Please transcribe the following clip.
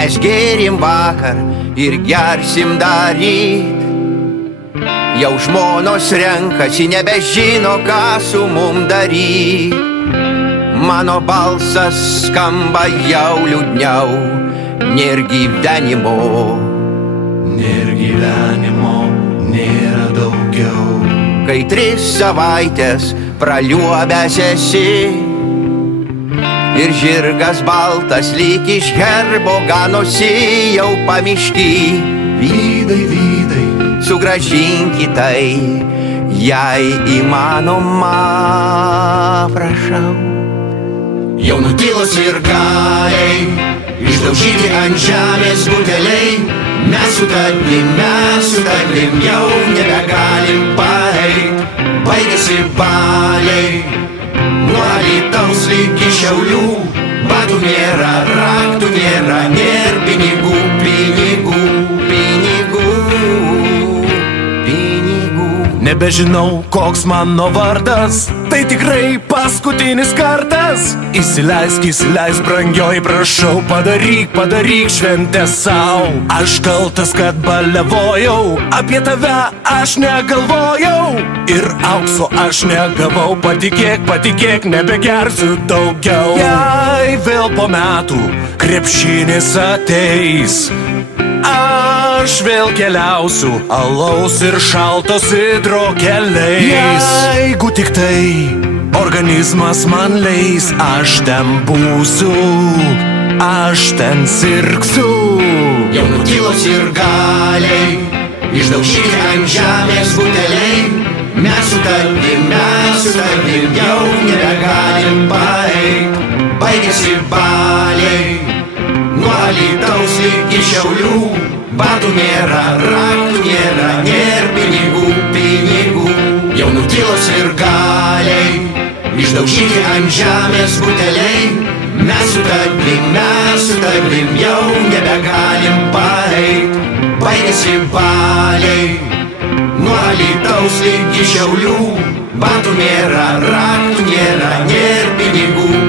Mes gėrim vakar ir gersim dar ryt. Jau žmonos renkasi, nebežino, ką su mum daryt. Mano balsas skamba jau liūdniau. Nėr gyvenimo, nėra daugiau. Kai 3 savaitės praliuobęs esi ir žirgas baltas lyg iš herbo ganosi jau pamišky. Vydai, sugrąžinkit tai, jei įmanoma, prašau. Jau nutilo sirgaliai, išdaužyti ant žemės buteliai. Mes su tavim jau nebegalim paeit. Baigėsi baliai, nuo Alytaus lygi Šiaulių. Batų nėra, raktų nėra, nėr pinigų. Nebežinau, koks mano vardas, tai tikrai paskutinis kartas. Įsileisk, brangioji, prašau, padaryk šventę sau. Aš kaltas, kad balevojau, apie tave aš negalvojau. Ir aukso aš negavau, patikėk, nebegersiu daugiau. Jei vėl po metų krepšinis ateis, aš vėl keliausiu alaus ir šalto sidro keliais. Jeigu tik tai organizmas man leis, aš ten būsiu, aš ten sirgsiu. Jau nutilo sirgaliai, išdaužyti ant žemės buteliai. Mes su tavim jau nebegalim paeit. Baigėsi baliai, nuo Alytaus lygi Šiaulių. Batų nėra, raktų nėra, nėr pinigų. Jau nutilo sirgaliai, išdaužyti ant žemės buteliai. Mes su tavim jau nebegalim paeit. Baigėsi baliai, nuo Alytaus lygi Šiaulių. Batų nėra, raktų nėra, nėr pinigų.